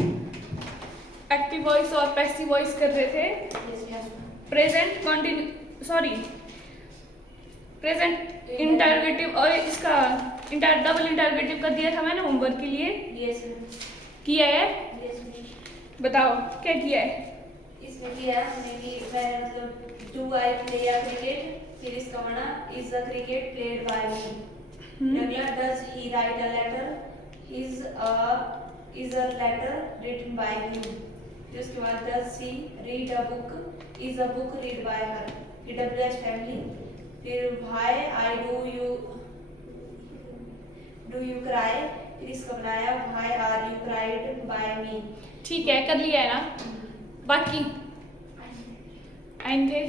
Active voice और passive voice कर रहे थे। प्रेजेंट प्रेजेंट इंटरोगेटिव और इसका डबल इंटरोगेटिव कर दिया था मैंने होमवर्क के लिए। किया है? बताओ क्या किया है? इसमें किया हमने कि मैं मतलब do I play a cricket, फिर इसका माना is a cricket played by me. अगला does he write a letter, is a letter written by him. फिर उसके बाद does she read a book, is a book read by her. फिर WH family, फिर why I do you cry, फिर इसका बनाया why are you cried by me. ठीक है, कर लिया है ना? बाकी आएंगे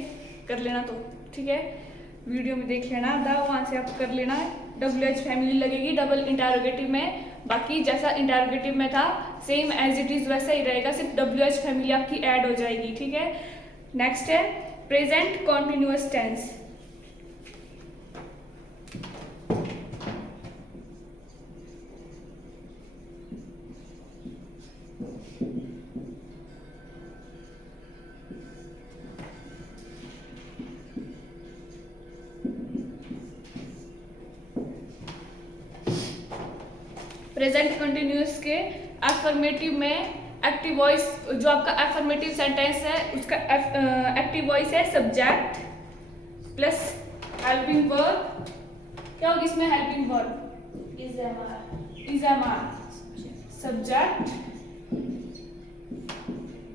कर लेना तो ठीक है, वीडियो में देख लेना था, वहाँ से आप कर लेना। डब्ल्यूएच फैमिली लगेगी डबल इंटरोगेटिव में, बाकी जैसा इंटरोगेटिव में था सेम एज इट इज वैसा ही रहेगा, सिर्फ डब्ल्यूएच फैमिली आपकी ऐड हो जाएगी। ठीक है, नेक्स्ट है present continuous tense. Present continuous के एफर्मेटिव में एक्टिव वॉइस, जो आपका एफर्मेटिव सेंटेंस है उसका एक्टिव वॉइस है सब्जेक्ट प्लस हेल्पिंग वर्ब। क्या होगी इसमें helping verb? Is am are subject,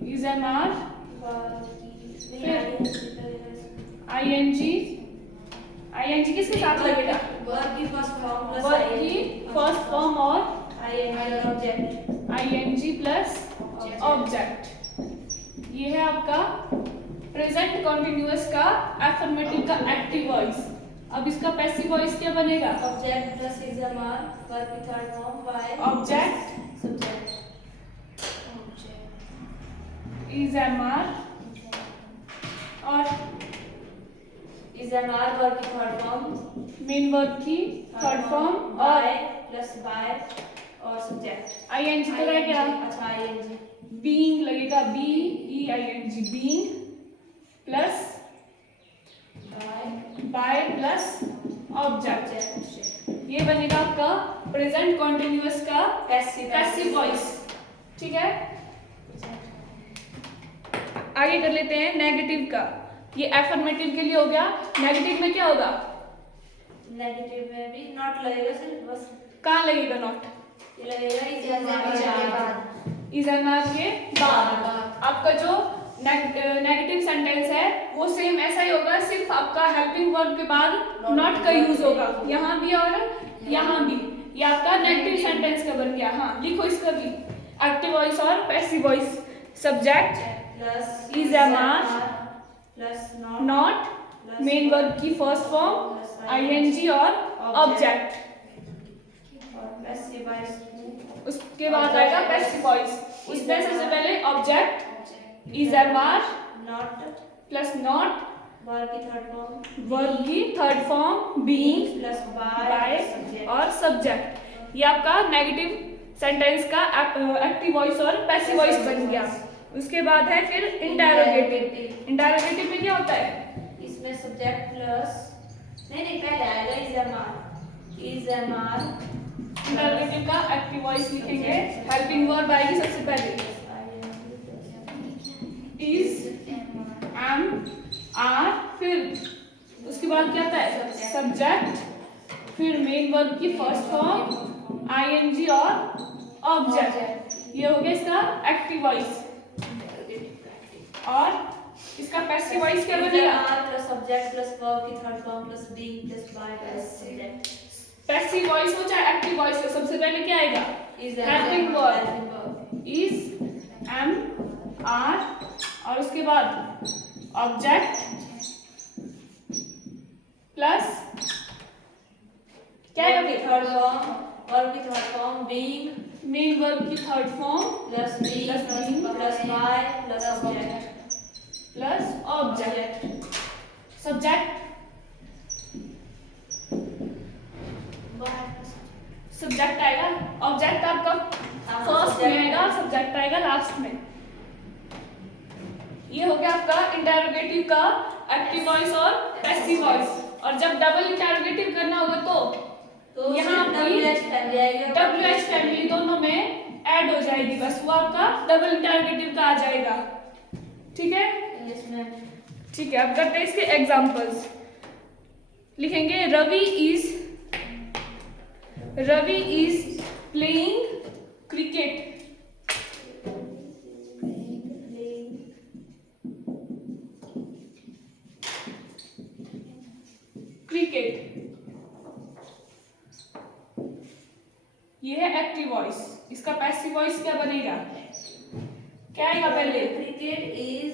is am are I N G किसके साथ लगेगा? वर्ब की फर्स्ट फॉर्म प्लस वर्ब की फर्स्ट फॉर्म और आईएनजी प्लस ऑब्जेक्ट। ये है आपका प्रेजेंट कॉन्टिन्यूअस का एफर्मेटिव का एक्टिव वॉइस। अब इसका पैसिव वॉइस क्या बनेगा? Object plus is am are, verb की third form by object subject, is am are और इज एम आर वर्ब की थर्ड फॉर्म, मेन वर्ब की थर्ड फॉर्म और प्लस बाय और सब्जेक्ट आईएनजी तो रह गया। अच्छा आईएनजी बीइंग लगेगा, B E I N G being plus by plus object. ये बनेगा आपका प्रेजेंट कॉन्टिन्यूअस का पैसिव वॉइस। ठीक है, आगे कर लेते हैं नेगेटिव का। ये एफर्मेटिव के लिए हो गया, नेगेटिव में क्या होगा? नेगेटिव में भी नॉट लगेगा, सिर्फ बस कहाँ लगेगा नॉट? ये लगेगा इज एम आर के बाद। आपका जो नेगेटिव सेंटेंस है वो सेम ऐसा ही होगा, सिर्फ आपका हेल्पिंग वर्ब के बाद नॉट का यूज होगा, यहाँ भी और यहाँ भी। ये आपका नेगेटिव सेंटेंस का बन गया। हाँ लिखो इसका भी, एक्टिव वॉइस और passive voice. Subject plus is am are plus not, main verb की फर्स्ट फॉर्म आईएनजी और ऑब्जेक्ट, और प्लस ये बाय उसके बाद आएगा पैसिव वॉइस। उसमें सबसे पहले object is am are not plus not, verb की third form being plus by by और सब्जेक्ट। ये आपका नेगेटिव सेंटेंस का एक्टिव वॉइस और पैसिव वॉइस बन गया। उसके बाद है फिर इंटरोगेटिव। इंटरोगेटिव में क्या होता है? इसमें सब्जेक्ट प्लस नहीं पहले आएगा इज एम आर इंटरोगेटिव का एक्टिव वॉइस लिखेंगे, हेल्पिंग वर्ब आएगी सबसे पहले इज एम आर, फिर उसके बाद क्या आता है सब्जेक्ट, फिर मेन वर्ब की फर्स्ट फॉर्म आईएनजी और ऑब्जेक्ट। ये हो गया इसका एक्टिव वॉइस। और इसका पैसिव वॉइस क्या बनेगा? प्लस सब्जेक्ट प्लस वर्ब की third form plus being plus by plus subject. Passive voice हो चाहे एक्टिव वॉइस हो, सबसे पहले क्या आएगा? Helping verb is am are और उसके बाद ऑब्जेक्ट प्लस क्या है? थर्ड फॉर्म, वर्ब की third form being, main verb की third form plus being plus by plus object plus object. Subject आएगा, ऑब्जेक्ट आपका फर्स्ट में आएगा, सब्जेक्ट आएगा लास्ट में। ये हो गया आपका इंटरोगेटिव का एक्टिव वॉइस और पैसिव वॉइस। और जब डबल इंटरोगेटिव करना होगा तो यहाँ WH फैमिली दोनों में ऐड हो जाएगी, बस वो आपका डबल इंटरोगेटिव का आ जाएगा। ठीक है, यस मैम। ठीक है। अब करते हैं इसके एग्जांपल्स। लिखेंगे Ravi is playing cricket. Cricket, ये है एक्टिव वॉइस। इसका पैसिव वॉइस क्या बनेगा, क्या आएगा पहले? Cricket is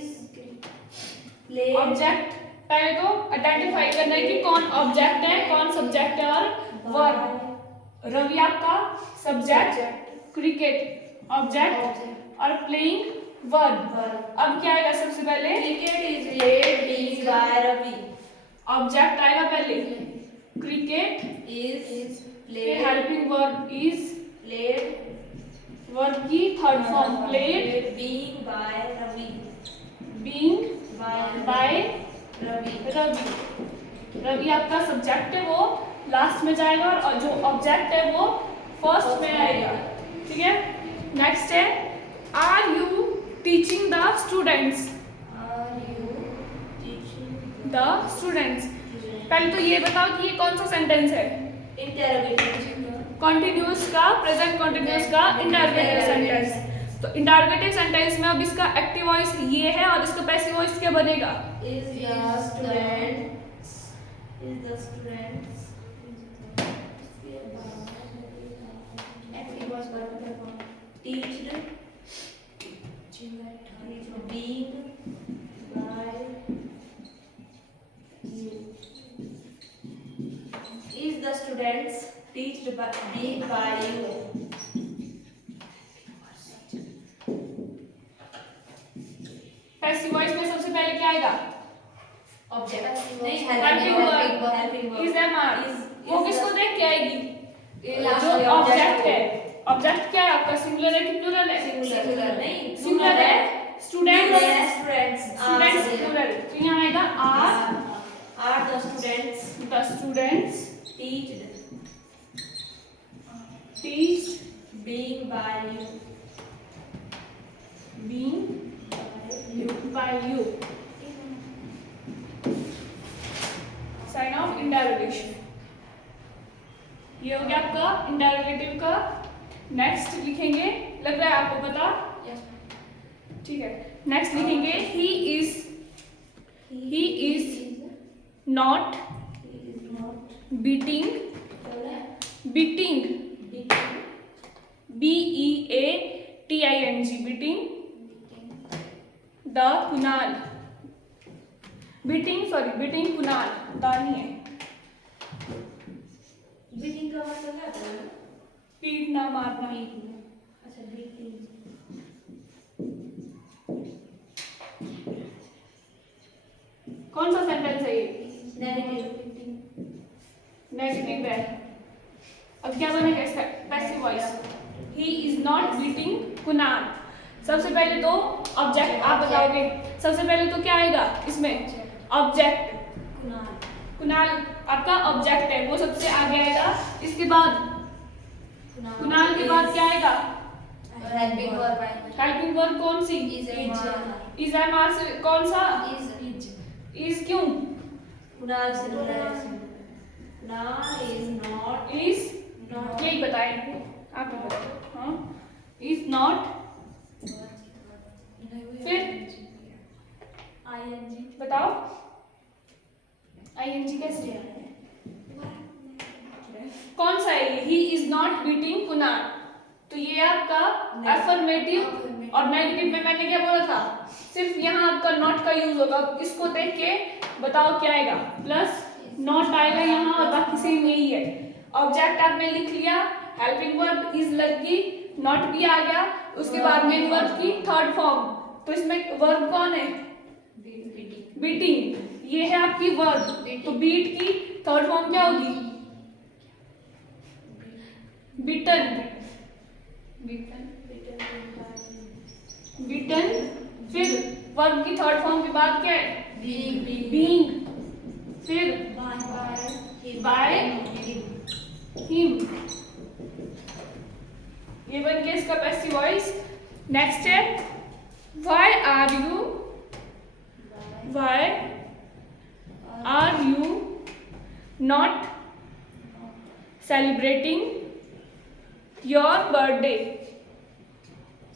object. पहले तो आइडेंटिफाई करना है कि कौन ऑब्जेक्ट है, कौन सब्जेक्ट है और वर्ब। रवि आपका सब्जेक्ट, क्रिकेट ऑब्जेक्ट और प्लेइंग वर्ब। अब क्या आएगा सबसे पहले? Cricket is played by Ravi. Object आएगा पहले, क्रिकेट इज फिर helping verb is, played verb की third form played, being by Ravi. Being by Ravi. Ravi आपका सब्जेक्ट है, वो लास्ट में जाएगा और जो ऑब्जेक्ट है वो फर्स्ट में आएगा। ठीक है, नेक्स्ट है are you teaching the students. The students, पहले तो ये बताओ कि ये कौन सा सेंटेंस है? इंटरोगेटिव। कॉन्टिन्यूअस का, प्रेजेंट कॉन्टिन्यूअस का इंटरोगेटिव सेंटेंस। तो इंटरोगेटिव सेंटेंस में अब इसका एक्टिव वॉइस ये है और इसका पैसिव वॉइस क्या बनेगा? Is the students active was teached being by you. Is the students teached by being by you. Passive voice में सबसे पहले क्या आएगा? ऑब्जेक्ट नहीं, हेल्पिंग वर्ब इज एमआर। वो किसको देख के आएगी? जो ऑब्जेक्ट है। ऑब्जेक्ट क्या है आपका, सिंगुलर है कि प्लूरल है? सिंगुलर नहीं, सिंगुलर है। स्टूडेंट्स स्टूडेंट्स प्लूरल, तो यहाँ आएगा are the students the students teached being by you. by you। Sign of interrogation. ये हो गया आपका इंटरोगेटिव का। नेक्स्ट लिखेंगे, लग रहा है आपको पता? ठीक है, नेक्स्ट लिखेंगे he is not beating BEATING beating the Kunal. Beating Kunal, the नहीं है। बीटिंग का मतलब क्या होता है? पीटना, मारना। अच्छा, बीटिंग। कौन सा सेंटेंस है ये? नेगेटिव है। अब क्या बनेगा इसका passive voice? He is not beating Kunal. सबसे पहले तो ऑब्जेक्ट आप बताओगे। सबसे पहले तो क्या आएगा इसमें? ऑब्जेक्ट कुणाल आपका ऑब्जेक्ट है, वो सबसे आगे आएगा। इसके बाद कुणाल के बाद क्या आएगा? हेल्पिंग वर्ब कौन सी? इज एमआर से कौन सा? इज क्यों? कुणाल से कुणाल इज नॉट, यही बताएंगे आप बताओ। हाँ, इज नॉट। फिर आईएनजी बताओ, आईएनजी कैसे है? कौन सा है? He is not beating Kunal. तो ये आपका अफर्मेटिव और नेगेटिव में मैंने क्या बोला था? सिर्फ यहाँ आपका नॉट का यूज होगा। इसको देख के बताओ क्या आएगा? प्लस नॉट आएगा यहाँ और बाकी सेम यही है। ऑब्जेक्ट आपने लिख लिया, हेल्पिंग वर्ब इज लग गई, नॉट भी आ गया, उसके बाद मेन वर्ब की थर्ड फॉर्म। तो इसमें वर्ब कौन है? बीटिंग। ये है आपकी वर्ब, तो बीट की थर्ड फॉर्म क्या होगी? बीटन। बीटन, Written बीटन, फिर वर्ब की थर्ड फॉर्म के बाद क्या है? being बीइंग, फिर by by हिम, ये बन गया इसका पैसिव वॉइस। नेक्स्ट है why are you, why are you not celebrating your birthday,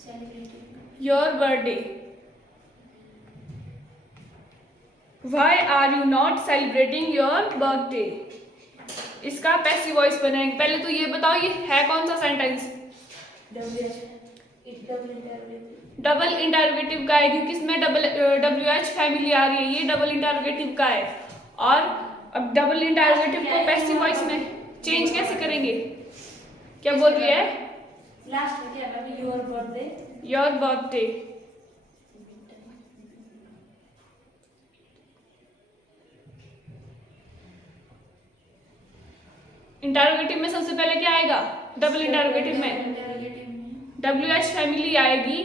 celebrating your birthday, why are you not celebrating your birthday, इसका पैसिव वॉइस बनाएंगे। पहले तो ये बताओ ये है कौन सा सेंटेंस? डबल इंटरोगेटिव का है, क्योंकि इसमें WH फैमिली आ रही है, ये डबल इंटरोगेटिव का है। और अब डबल इंटरोगेटिव को पैसिव वॉइस में चेंज कैसे करेंगे? क्या बोल रही है? लास्ट में क्या है? Your birthday, your birthday, interrogative में सबसे पहले क्या आएगा? डबल इंटरोगेटिव में WH फैमिली आएगी।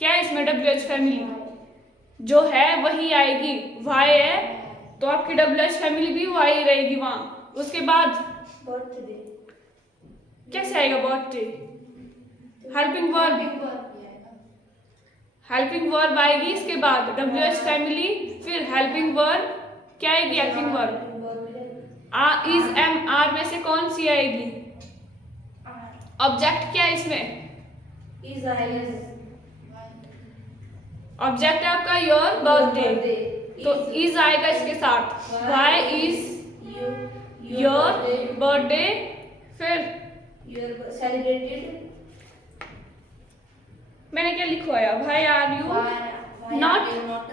क्या है इसमें? WH फैमिली जो है वही आएगी। वाई है तो आपकी WH फैमिली भी वाई रहेगी वहां। उसके बाद बर्थडे कैसे आएगा birthday? Helping verb, helping verb आएगी। इसके बाद WH फैमिली, फिर हेल्पिंग वर्ब क्या आएगी? Helping verb is am are में से कौन सी आएगी? ऑब्जेक्ट क्या है इसमें? इज ऑब्जेक्ट है आपका योर बर्थडे, तो इज आएगा इसके साथ। वाई इज योर बर्थडे, फिर योर सेलिब्रेटेड, मैंने क्या लिखवाया? भाई आर यू नॉट,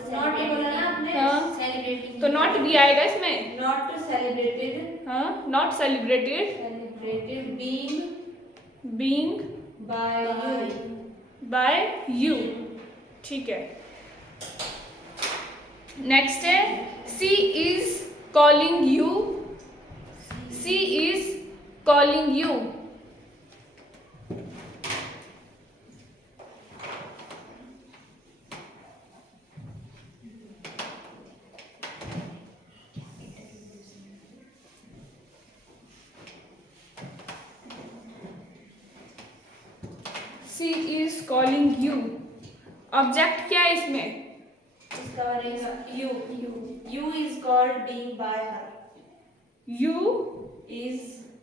नॉट बोला ना आपने? हाँ। सेलिब्रेटिंग तो नॉट भी आएगा इसमें। नॉट सेलिब्रेटेड, हाँ, not celebrated, celebrated being being by you, by you, ठीक है। नेक्स्ट है she is calling you, she is calling you, she is calling you. Object क्या है इसमें? इसका रहेगा you, you is called being by her, you, is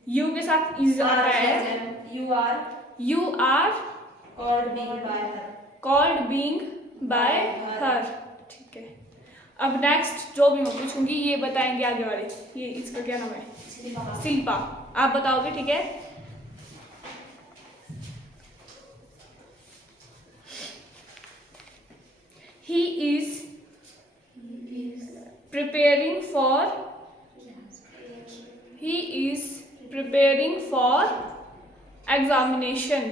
you के साथ इज आता है। You are you are called being by her, called being by her, ठीक है। अब नेक्स्ट जो भी मैं पूछूंगी ये बताएंगे आगे वाले। ये इसका क्या नाम है? शिल्पा। आप बताओगे, ठीक है। He is preparing for, he is preparing for examination.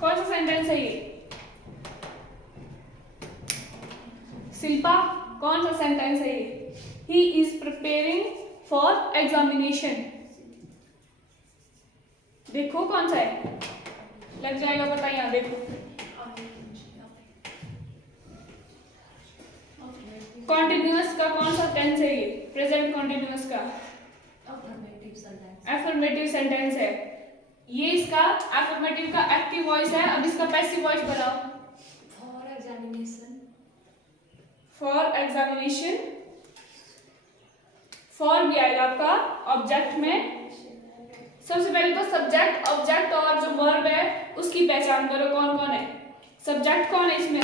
कौन सा सेंटेंस है ये? शिल्पा, कौन सा सेंटेंस है ये? He is preparing for examination. देखो कौन सा है, लग जाएगा पता। यहाँ देखो, कॉन्टिन्यूअस का कौन सा टेंस है ये? प्रेजेंट कॉन्टिन्यूअस का एफर्मेटिव सेंटेंस है ये। इसका एफर्मेटिव का एक्टिव वॉइस है। अब इसका पैसिव वॉइस बनाओ। For examination, for examination, for भी आएगा आपका ऑब्जेक्ट में। सबसे पहले तो सब्जेक्ट, ऑब्जेक्ट और जो वर्ब है उसकी पहचान करो कौन कौन है। सब्जेक्ट कौन है इसमें?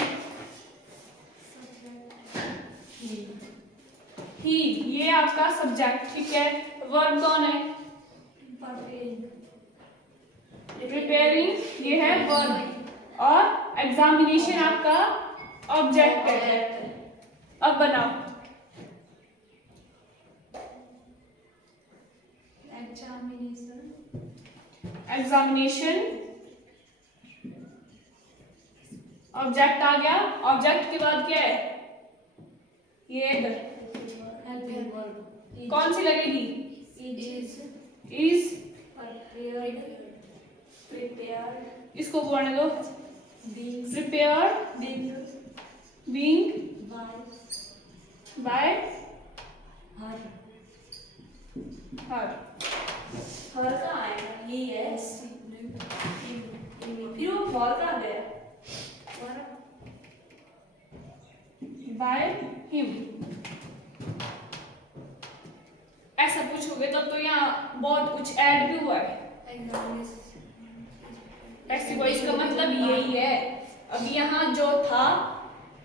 ही, ये आपका सब्जेक्ट, ठीक है। वर्ब कौन है? प्रिपेयरिंग, ये है वर्ब। और एग्जामिनेशन आपका ऑब्जेक्ट है। अब बनाओ। एग्जामिनेशन ऑब्जेक्ट आ गया। ऑब्जेक्ट के बाद क्या है? ये इधर कौन सी लगेगी? इज। इसको बोलने दो। Prepared being by her. Her कहाँ आएगा? ही है। फिर वो फॉर कहाँ गया? By him. ऐसा पूछोगे तब तो यहाँ बहुत कुछ ऐड भी हुआ है। पैसिव वॉइस का मतलब यही है। अब यहाँ जो था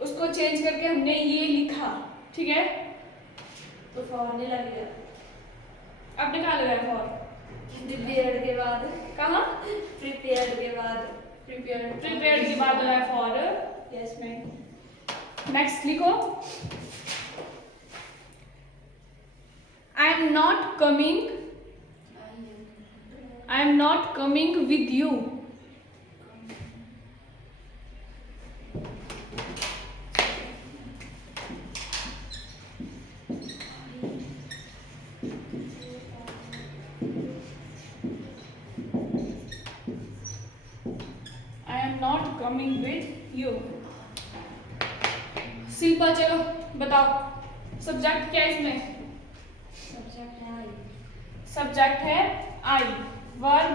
उसको चेंज करके हमने ये लिखा, ठीक है? तो फॉर नहीं लगेगा। आपने कहाँ लगाया फॉर? प्रिपेयर्ड के बाद। कहाँ? प्रिपेयर्ड के बाद। प्रिपेयर्ड के बाद लगाया फॉर। Yes ma'am. नेक्स्ट लिखो। I am not coming with you. Coming with you. Shilpa चलो बताओ सब्जेक्ट क्या है इसमें? सब्जेक्ट है आई। वर्ब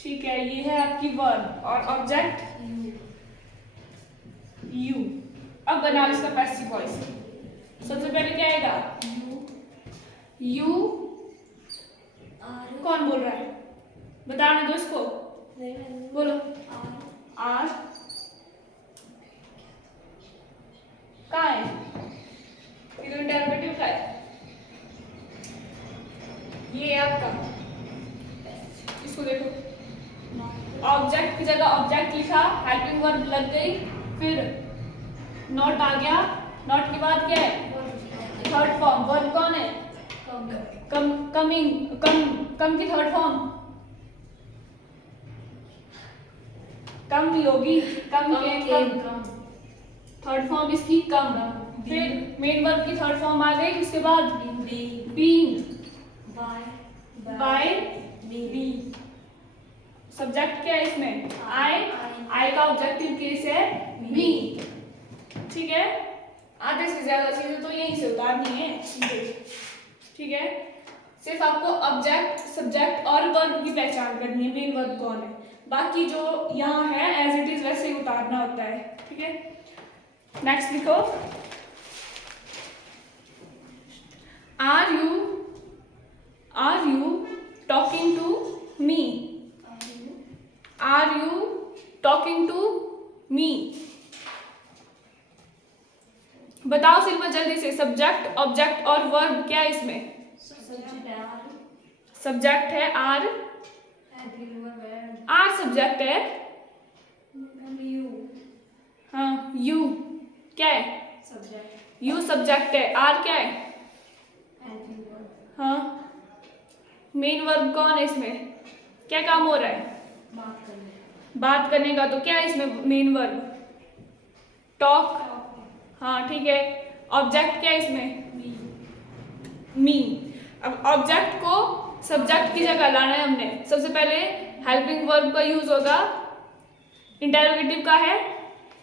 ठीक है, ये है आपकी वर्ब और ऑब्जेक्ट यू। अब बनाओ इसका पैसिव वॉइस। सबसे पहले क्या आएगा? यू। कौन बोल रहा है? बताने दो इसको। बोलो। आर कहाँ है? इंटररोगेटिव का है ये आपका। इसको देखो, ऑब्जेक्ट की जगह ऑब्जेक्ट लिखा, हेल्पिंग वर्ब लग गई, फिर नॉट आ गया। नॉट के बाद क्या है? Third form. वर्ब कौन है? कमिंग। कम की थर्ड फॉर्म कम भी होगी। कम थर्ड फॉर्म इसकी कम। फिर मेन वर्ब की थर्ड फॉर्म आ गई, उसके बाद बीइंग बाय बी। सब्जेक्ट क्या है इसमें? आई का ऑब्जेक्टिव केस है मी। ठीक है, आधे से ज्यादा चीजें तो यहीं से उतारनी है सीधे। ठीक है, सिर्फ आपको ऑब्जेक्ट, सब्जेक्ट और वर्ब की पहचान करनी है, मेन वर्ब कौन है। बाकी जो यहाँ है एज इट इज वैसे ही उतारना होता है। ठीक है, नेक्स्ट लिखो। Are you talking to me? Are you talking to me? बताओ सिल्वर जल्दी से। सब्जेक्ट, ऑब्जेक्ट और वर्ब क्या है इसमें? सब्जेक्ट है आर। आर सब्जेक्ट है। हाँ, यू क्या है? यू सब्जेक्ट है, आर क्या है? हाँ, मेन वर्ब कौन है इसमें? क्या काम हो रहा है? बात करने का। तो क्या है इसमें मेन वर्ब? टॉक। हाँ ठीक है, ऑब्जेक्ट क्या है इसमें? मी। अब ऑब्जेक्ट को सब्जेक्ट की जगह लाना है हमने। सबसे पहले हेल्पिंग वर्ब का यूज होगा, इंटरोगेटिव का है।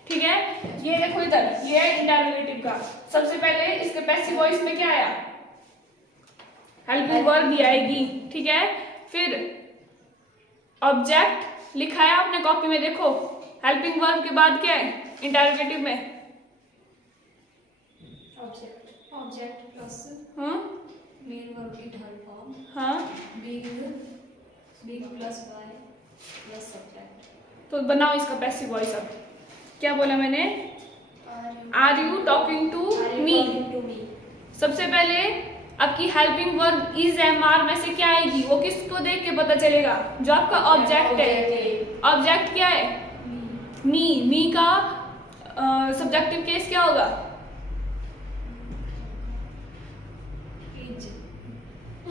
ठीक है, ये देखो इधर, ये है इंटरोगेटिव का। सबसे पहले इसके पैसिव वॉइस में क्या आया? हेल्पिंग वर्ब ही आएगी। ठीक है, फिर ऑब्जेक्ट लिखा है आपने कॉपी में, देखो। हेल्पिंग वर्ब के बाद क्या है इंटरोगेटिव में? ऑब्जेक्ट प्लस मेन वर्ब की थर्ड फॉर्म। हाँ, being plus by plus subject. तो बनाओ इसका पैसिव वॉइस। अब क्या बोला मैंने? Are you talking to me? सबसे पहले आपकी helping verb is am are में से क्या आएगी? वो किसको देख के पता चलेगा? जो आपका ऑब्जेक्ट है। ऑब्जेक्ट क्या है? मी का सब्जेक्टिव केस क्या होगा?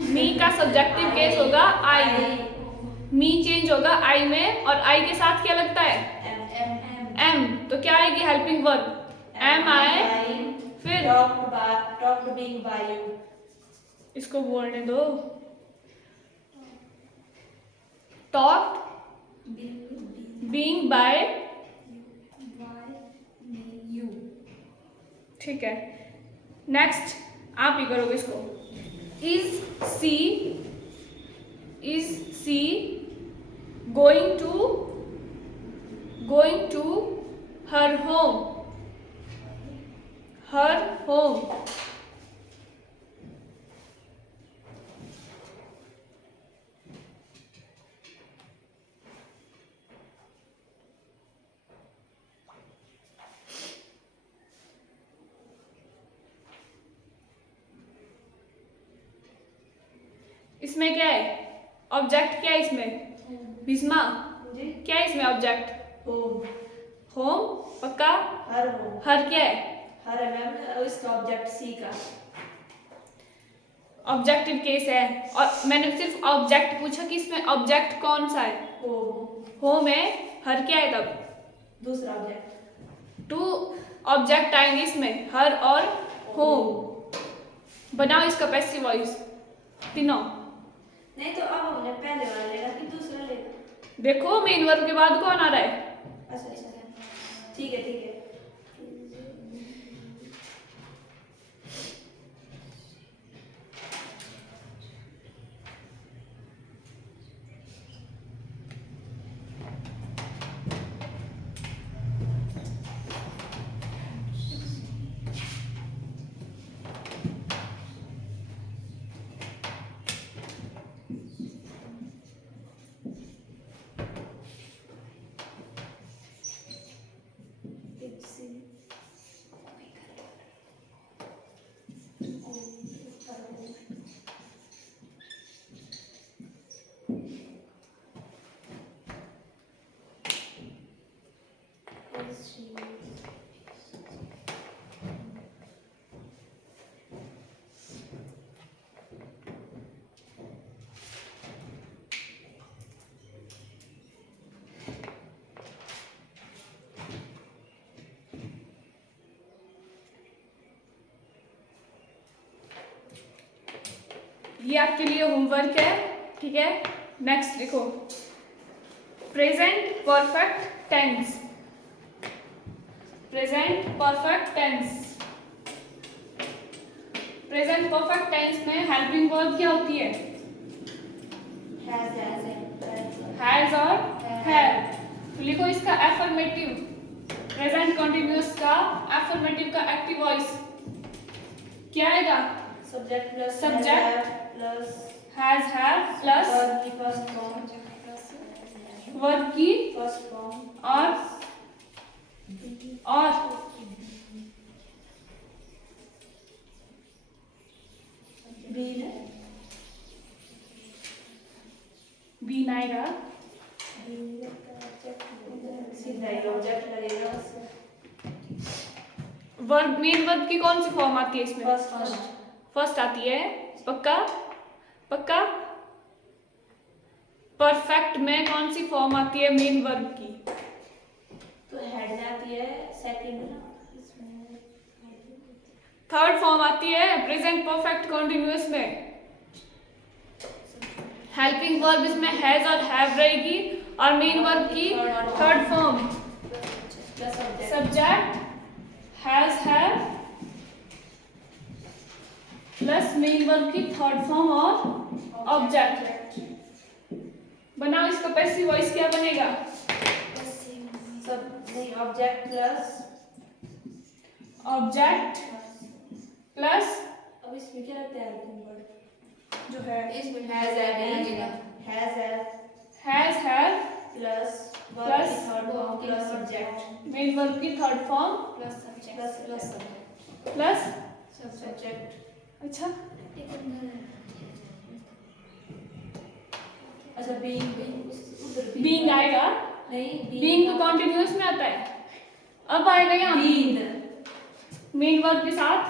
मी का सब्जेक्टिव केस होगा आई। मी चेंज होगा आई में, और आई के साथ क्या लगता है? एम। तो क्या आएगी हेल्पिंग वर्ब? एम आए, फिर टॉक्ड बीइंग बाय यू। इसको बोलने दो। Talked being by you. ठीक है, नेक्स्ट आप ही करोगे इसको। Is she going to her home? इसमें क्या है? ऑब्जेक्ट क्या है इसमें? बिस्मा क्या है इसमें ऑब्जेक्ट? होम पक्का? हर क्या है? हर मैम इसका ऑब्जेक्ट सी का ऑब्जेक्टिव केस है, और मैंने सिर्फ ऑब्जेक्ट पूछा कि इसमें ऑब्जेक्ट कौन सा है? होम है। हर क्या है तब? दूसरा ऑब्जेक्ट। 2 ऑब्जेक्ट आएंगे इसमें, हर और होम। बनाओ इसका पैसिव वॉइस तीनों। नहीं तो अब हमने पहले वाला लेगा कि दूसरा लेगा? देखो मेन वर्ब के बाद कौन आ रहा है? अच्छा ठीक है। ये आपके लिए होमवर्क है, ठीक है। नेक्स्ट देखो, present perfect tense. Present perfect tense में हेल्पिंग वर्ब क्या होती है? हैज और हैव। तो लिखो इसका एफर्मेटिव, प्रेजेंट कंटिन्यूअस का एफर्मेटिव का एक्टिव वॉइस क्या आएगा? Subject plus subject plus has have plus verb की फर्स्ट फॉर्म और बीन आएगा। सीधा ही ऑब्जेक्ट लगेगा। वर्ब, मेन वर्ब की कौन सी फॉर्म आती है इसमें? फर्स्ट आती है। पक्का? परफेक्ट में कौन सी फॉर्म आती है मेन वर्ब की? तो हेड में आती है, सेकंड थर्ड फॉर्म आती है प्रेजेंट परफेक्ट कंटिन्यूअस में। हेल्पिंग वर्ब इसमें हैज और हैव रहेगी, और मेन वर्ब की third form subject has have plus main verb की थर्ड फॉर्म और ऑब्जेक्ट। बनाओ इसका पैसिव वॉइस क्या बनेगा? ऑब्जेक्ट प्लस अब इसमें क्या लगता है हेल्पिंग वर्ड? जो है इसमें has have plus third form plus subject, main verb की थर्ड फॉर्म प्लस सब्जेक्ट। अच्छा अच्छा बीइंग बीइंग आएगा, नहीं, बीइंग तो कॉन्टिन्यूअस में आता है। अब आएगा यहाँ मेन वर्ब के साथ,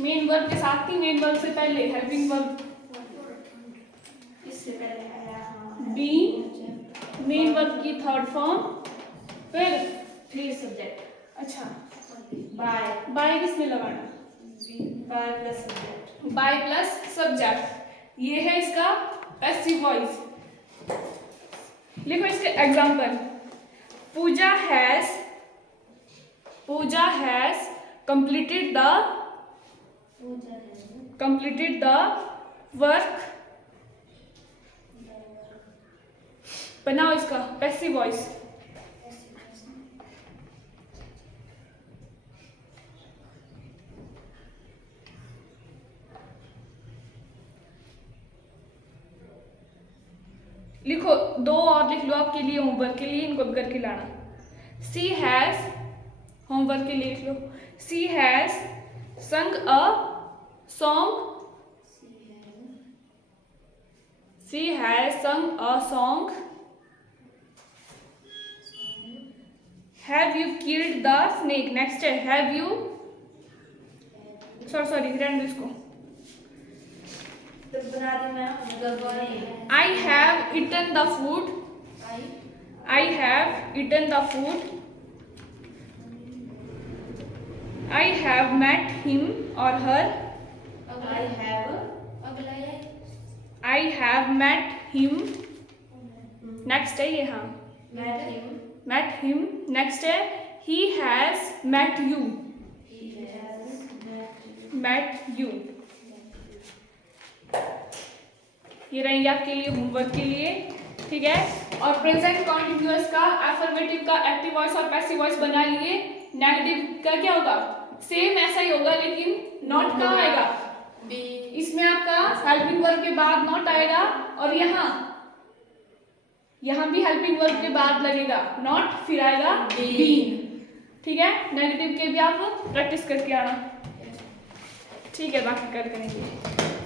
मेन वर्ब के साथ ही मेन वर्ब से पहले हेल्पिंग वर्ब इससे पहले आया हाँ बी, मेन वर्ब की थर्ड फॉर्म, फिर 3 सब्जेक्ट। अच्छा बाय बाय किसमें लगाना, by plus subject. By plus subject, ये है इसका पैसिव वॉइस। लिखो इसके example, Pooja has completed the work। बनाओ इसका पैसिव वॉइस। लिखो, 2 और लिख लो आपके लिए होमवर्क के लिए, इनको भी करके लाना। सी हैज, होमवर्क के लिए लिख लो, सी has sung a song, she has sung a song. Have you killed the snake, next है हैव यू, सॉरी रहने दो इसको। तो बना दी मैं मतलब I have eaten the food, I have eaten the food, I have met him or her, I have met him, next है ये हाँ met him, next है he has met you, met you। ये रहेंगे आपके लिए होमवर्क के लिए, ठीक है। और प्रेजेंट कॉन्टिन्यूअस का, एफर्मेटिव का एक्टिव वॉइस और पैसिव वॉइस बना लिए। नेगेटिव का क्या होगा, सेम ऐसा ही होगा लेकिन नॉट कहाँ आएगा, इसमें आपका हेल्पिंग वर्ब के बाद नॉट आएगा, और यहाँ भी हेल्पिंग वर्ब के बाद लगेगा नॉट, फिर आएगा बीन, ठीक है। नेगेटिव के भी आप प्रैक्टिस करके आना, ठीक है, बाकी कल करेंगे।